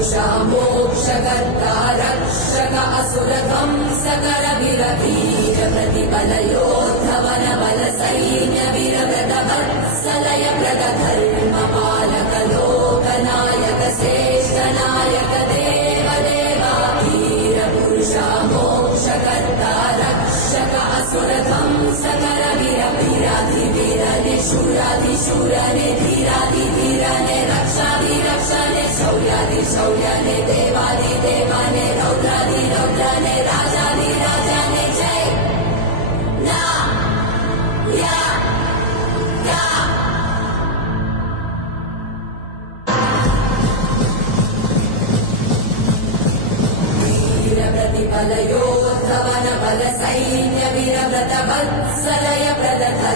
पुरुषा मोक्षकर्ता रक्षक असुरध्वंसकर वीर प्रतिबलयोद्धवन बल सैन्य वीरव्रत वत्सलय व्रत धर्म पालक लोकनायक श्रेष्ठ नायक देव देवा वीर पुरुषा मोक्षकर्ता रक्षक असुरध्वंसकर वीराधिवीर निशूराधिशूर धीराधिधीर रक्षाधिरक्षणे शौर्याधिशौर्यने देवाधिदेवाने रौद्राधिरौद्रने राजाधिराजाने जय ना या गा वीर प्रतिबल योद्धवन बल सैन्य वीरव्रत वत्सलय प्रदध